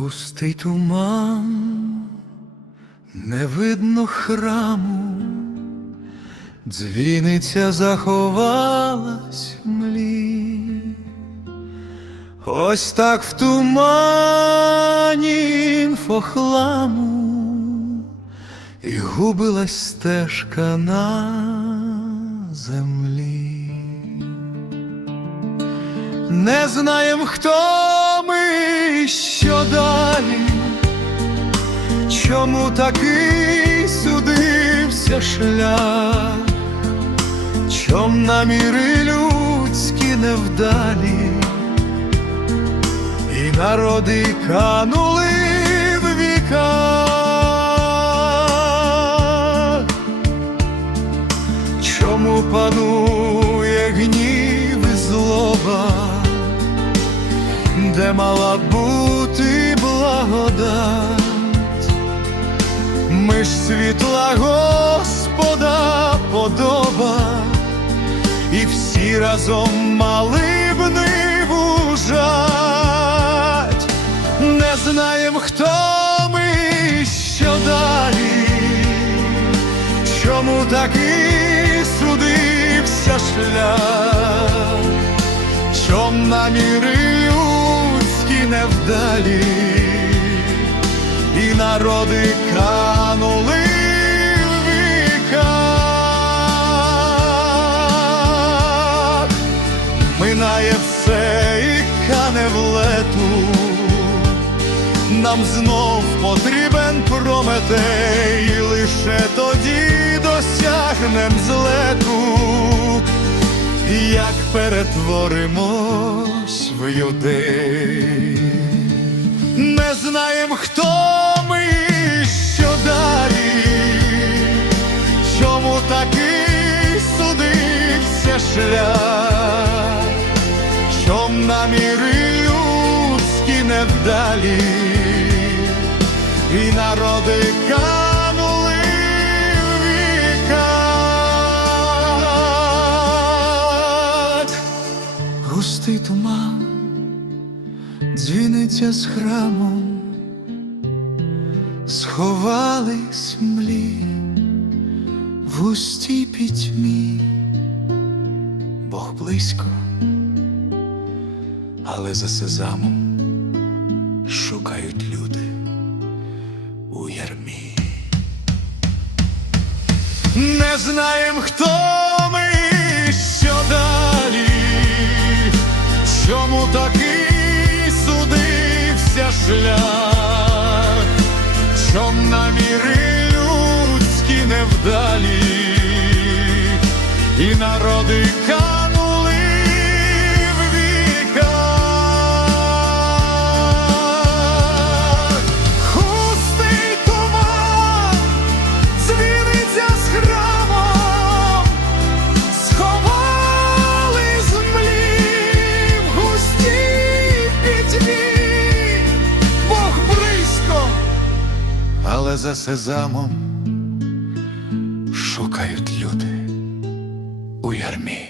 Густий туман, не видно храму, дзвіниця заховалась в млі. Ось так в тумані інфохламу і губилась стежка на землі. Не знаєм, хто що далі, чому такий судився шлях, чом наміри людські невдалі, і народи канули в віках. Чому панує гнів і злоба, де мала бути благодать? Ми ж світла Господа подоба, і всі разом мали б ниву жать. Не знаєм, хто ми що далі, чому такий судився шлях, чом наміри народи канули минає все і кане в лету. Нам знов потрібен Прометей, і лише тоді досягнем злету, як перетворимось в людей. Не знаєм, хто шлях, чом наміри людські невдалі, і народи канули в віках. Густий туман, дзвіниця з храмом, сховались млі в густій пітьмі, близько, але за сезамом шукають люди у ярмі. Не знаєм, хто ми що далі, чому такий судився шлях, чом наміри людські невдалі, і народи але за сезамом шукають люди у ярмі.